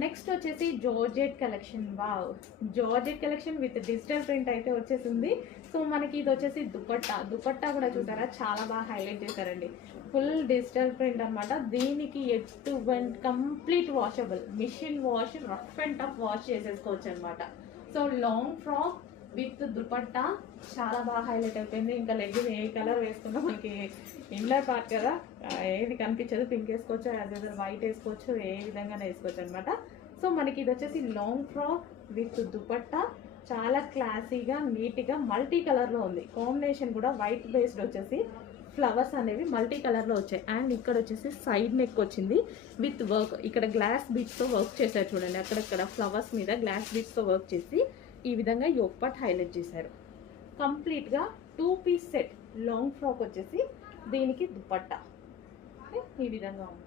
Next వచ్చేసి georgette collection. Wow, georgette collection with digital print అయితే వచ్చేసింది. సో మనకి ఇది వచ్చేసి దుపట్టా కూడా చూసారా, చాలా బాగా హైలైట్ చేశారండి. ఫుల్ డిజిటల్ ప్రింట్ అనమాట. దీనికి ఎటువంటి complete washable, machine wash, rough and tough wash చేసేసుకోవచ్చు అనమాట. So long frock with dupatta చాలా బాగా హైలైట్ అయిపోయింది. ఇంకా లెగ్గిన్ ఏ కలర్ వేసుకున్నా మనకి ఇన్నర్ పార్ట్ కదా, ఏది కనిపించదు. పింక్ వేసుకోవచ్చు, యాజ్ యూజువల్ వైట్ వేసుకోవచ్చు, ఏ విధంగా వేసుకోవచ్చు అనమాట. సో మనకి ఇది వచ్చేసి లాంగ్ ఫ్రాక్ విత్ దుపట్టా, చాలా క్లాసీగా నీట్గా మల్టీ కలర్లో ఉంది. కాంబినేషన్ కూడా వైట్ బేస్డ్ వచ్చేసి ఫ్లవర్స్ అనేవి మల్టీ కలర్లో వచ్చాయి. అండ్ ఇక్కడ వచ్చేసి సైడ్ నెక్ వచ్చింది విత్ వర్క్. ఇక్కడ గ్లాస్ బీట్స్తో వర్క్ చేశారు చూడండి, అక్కడక్కడ ఫ్లవర్స్ మీద గ్లాస్ బీట్స్తో వర్క్ చేసి ఈ విధంగా యోక్ పార్ట్ హైలైట్ చేశారు. కంప్లీట్గా 2 పీస్ సెట్ లాంగ్ ఫ్రాక్ వచ్చేసి దీనికి దుపట్టా ఈ విధంగా ఉంది.